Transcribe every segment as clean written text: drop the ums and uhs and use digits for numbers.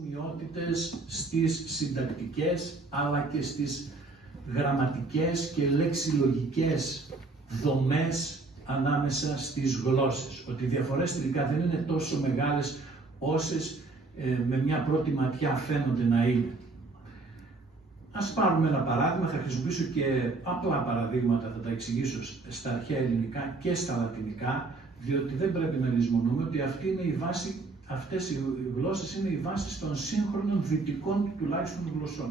Ομοιότητες στις συντακτικές αλλά και στις γραμματικές και λεξιλογικές δομές ανάμεσα στις γλώσσες. Ότι οι διαφορές τελικά δεν είναι τόσο μεγάλες όσες με μια πρώτη ματιά φαίνονται να είναι. Ας πάρουμε ένα παράδειγμα, θα χρησιμοποιήσω και απλά παραδείγματα, θα τα εξηγήσω στα αρχαία ελληνικά και στα λατινικά, διότι δεν πρέπει να λησμονούμε ότι αυτή είναι η βάση, αυτές οι γλώσσες είναι η βάση των σύγχρονων δυτικών τουλάχιστον γλωσσών.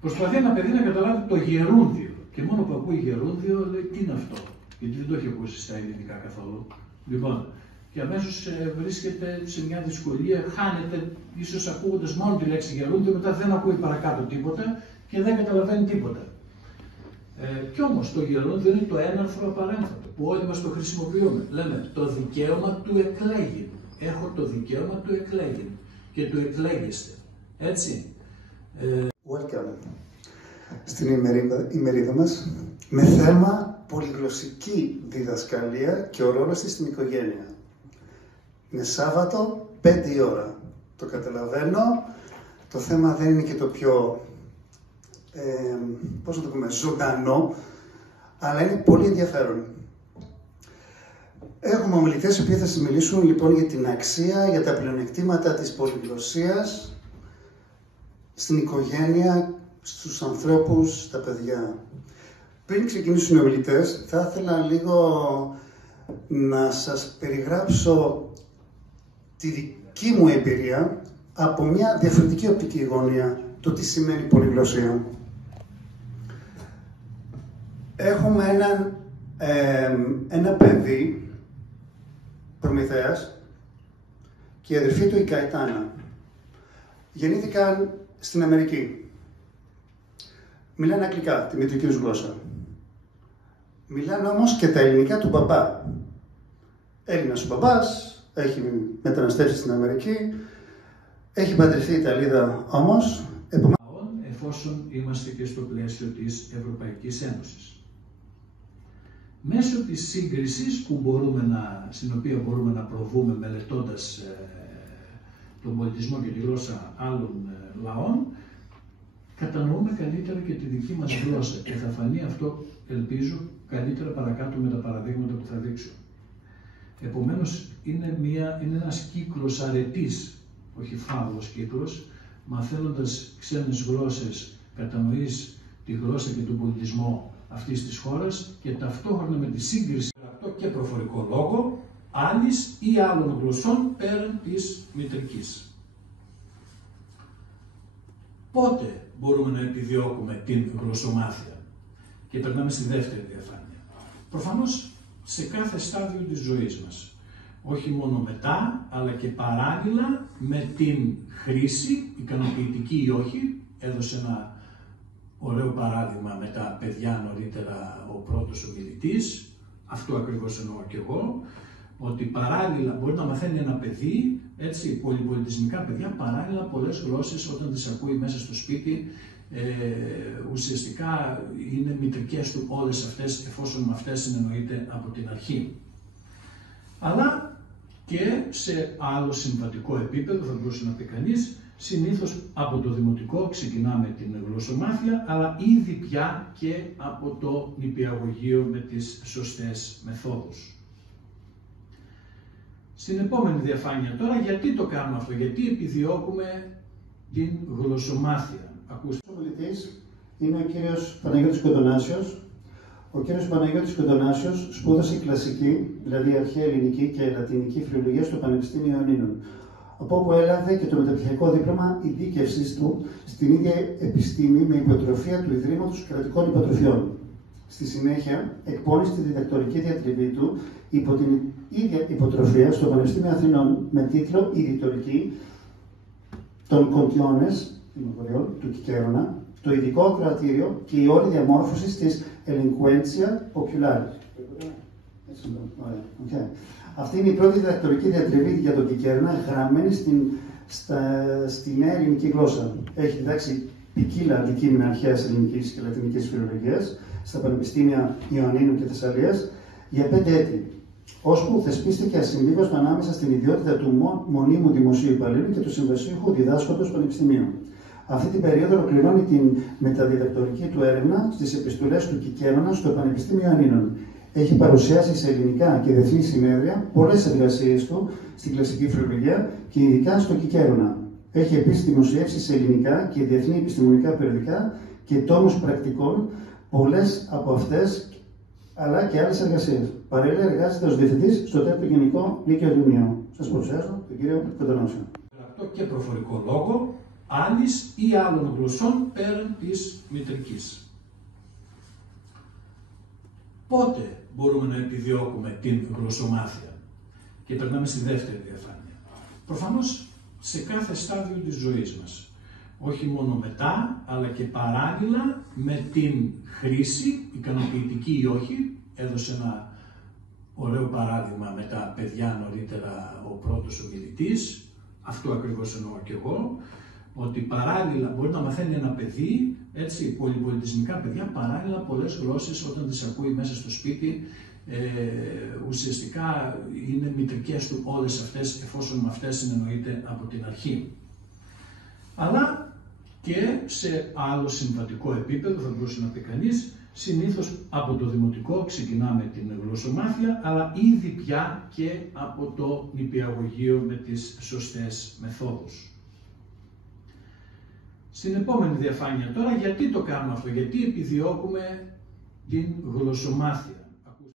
Προσπαθεί ένα παιδί να καταλάβει το γερούντιο και μόνο που ακούει γερούντιο λέει τι είναι αυτό, γιατί δεν το έχει ακούσει στα ελληνικά καθόλου. Λοιπόν, και αμέσως βρίσκεται σε μια δυσκολία, χάνεται, ίσως ακούγοντας μόνο τη λέξη γερούντιο, μετά δεν ακούει παρακάτω τίποτα και δεν καταλαβαίνει τίποτα. Κι όμως το γερούντιο είναι το έναρθρο απαρέμφατο, που όλοι μας το χρησιμοποιούμε. Λέμε το δικαίωμα του εκλέγην. Έχω το δικαίωμα του εκλέγην και του εκλέγεστε. Έτσι. Welcome στην ημερίδα μας με θέμα πολυγλωσσική διδασκαλία και ο ρόλος της στην οικογένεια. Είναι Σάββατο, 5 η ώρα. Το καταλαβαίνω. Το θέμα δεν είναι και το πιο, πώς να το πούμε, ζωντανό, αλλά είναι πολύ ενδιαφέρον. Έχουμε ομιλητές οι οποίοι θα σας μιλήσουν λοιπόν για την αξία, για τα πλεονεκτήματα της πολυγλωσσίας στην οικογένεια, στους ανθρώπους, στα παιδιά. Πριν ξεκινήσουν οι ομιλητές, θα ήθελα λίγο να σας περιγράψω τη δική μου εμπειρία από μια διαφορετική οπτική γωνία, το τι σημαίνει πολυγλωσσία. Έχουμε ένα παιδί, Προμηθέας, και η αδερφή του η Καϊτάνα. Γεννήθηκαν στην Αμερική. Μιλάνε αγγλικά, τη μητρική τους γλώσσα. Μιλάνε όμως και τα ελληνικά του μπαμπά. Έλληνας ο μπαμπάς, έχει μεταναστεύσει στην Αμερική, έχει παντρευτεί Ιταλίδα όμως. Εφόσον είμαστε και στο πλαίσιο της Ευρωπαϊκής Ένωσης. Μέσω της σύγκρισης στην οποία μπορούμε να προβούμε μελετώντας τον πολιτισμό και τη γλώσσα άλλων λαών, κατανοούμε καλύτερα και τη δική μας γλώσσα και θα φανεί αυτό, ελπίζω, καλύτερα παρακάτω με τα παραδείγματα που θα δείξω. Επομένως, είναι ένας κύκλος αρετής, όχι φαύλος κύκλος, μαθαίνοντας ξένες γλώσσες, κατανοείς τη γλώσσα και τον πολιτισμό αυτής της χώρας και ταυτόχρονα με τη σύγκριση γραπτό και προφορικό λόγο άλλης ή άλλων γλωσσών πέραν της μητρικής. Πότε μπορούμε να επιδιώκουμε την γλωσσομάθεια? Και περνάμε στη δεύτερη διαφάνεια. Προφανώς σε κάθε στάδιο της ζωής μας. Όχι μόνο μετά, αλλά και παράλληλα με την χρήση, ικανοποιητική ή όχι. Έδωσε ένα ωραίο παράδειγμα με τα παιδιά νωρίτερα ο πρώτος ομιλητής. Αυτό ακριβώς εννοώ και εγώ. Ότι παράλληλα μπορεί να μαθαίνει ένα παιδί, έτσι, πολυπολιτισμικά παιδιά, παράλληλα πολλές γλώσσες όταν τις ακούει μέσα στο σπίτι. Ουσιαστικά είναι μητρικές του όλες αυτές, εφόσον με αυτές συνεννοείται από την αρχή. Αλλά και σε άλλο συμβατικό επίπεδο, θα μπορούσε να πει κανείς, συνήθως από το δημοτικό ξεκινάμε την γλωσσομάθεια, αλλά ήδη πια και από το νηπιαγωγείο με τις σωστές μεθόδους. Στην επόμενη διαφάνεια τώρα, γιατί το κάνουμε αυτό, γιατί επιδιώκουμε την γλωσσομάθεια. Ο ομιλητής είναι ο κύριος Παναγιώτης Κοντονάσιος. Ο κύριος Παναγιώτης Κοντονάσιος σπούδασε κλασική, δηλαδή αρχαία ελληνική και λατινική φιλολογία στο Πανεπιστήμιο Ιωαννίνων, από όπου έλαβε και το μεταπτυχιακό δίπλωμα ειδίκευσης του στην ίδια επιστήμη με υποτροφία του Ιδρύματος Κρατικών Υποτροφιών. Στη συνέχεια, εκπώνησε τη διδακτορική διατριβή του υπό την ίδια υποτροφία στο Πανεπιστήμιο Αθηνών με τίτλο «Η ρητορική των Κοντιώνες» του Κικαίρονα, το ειδικό ακροατήριο και η όλη διαμόρφωση της Eloquentia Populare. Αυτή είναι η πρώτη διδακτορική διατριβή για τον Κικαίρονα, γραμμένη στη νέα ελληνική γλώσσα. Έχει διδάξει ποικίλα αντικείμενα αρχαίας ελληνικής και λατινικής φιλολογίας στα πανεπιστήμια Ιωαννίνων και Θεσσαλίας για 5 έτη. ώσπου θεσπίστηκε ασυμβίβαστο ανάμεσα στην ιδιότητα του μονίμου δημοσίου υπαλλήλου και του συμβασίουχου διδάσκοντος πανεπιστημίου. Αυτή την περίοδο ολοκληρώνει την μεταδιδακτορική του έρευνα στις επιστολές του Κικαίρονα στο Πανεπιστήμιο Ανίνων. Έχει παρουσιάσει σε ελληνικά και διεθνή συνέδρια πολλές εργασίες του στην κλασική φιλολογία και ειδικά στο Κικαίρονα. Έχει επίσης δημοσιεύσει σε ελληνικά και διεθνή επιστημονικά περιοδικά και τόμους πρακτικών, πολλές από αυτές αλλά και άλλες εργασίες. Παράλληλα, εργάζεται ως διευθυντής στο 4ο Γενικό Λύκειο Δημιουργίου. Σας παρουσιάζω τον κύριο Κοντονάσιο. Γραπτό και προφορικό λόγο άλλης ή άλλων γλωσσών πέραν της μητρικής. Πότε μπορούμε να επιδιώκουμε την γλωσσομάθεια? Και περνάμε στη δεύτερη διαφάνεια. Προφανώς σε κάθε στάδιο της ζωής μας. Όχι μόνο μετά, αλλά και παράλληλα με την χρήση, ικανοποιητική ή όχι. Έδωσε ένα ωραίο παράδειγμα με τα παιδιά νωρίτερα ο πρώτος ομιλητής. Αυτό ακριβώς εννοώ και εγώ. Ότι παράλληλα μπορεί να μαθαίνει ένα παιδί, έτσι, πολυπολιτισμικά παιδιά, παράλληλα πολλές γλώσσες όταν τις ακούει μέσα στο σπίτι, ουσιαστικά είναι μητρικές του όλες αυτές, εφόσον με αυτές συνεννοείται από την αρχή. Αλλά και σε άλλο συμβατικό επίπεδο, θα μπορούσε να πει κανείς, συνήθως από το δημοτικό ξεκινάμε την γλωσσομάθεια, αλλά ήδη πια και από το νηπιαγωγείο με τις σωστές μεθόδους. Στην επόμενη διαφάνεια τώρα, γιατί το κάνουμε αυτό, γιατί επιδιώκουμε την γλωσσομάθεια?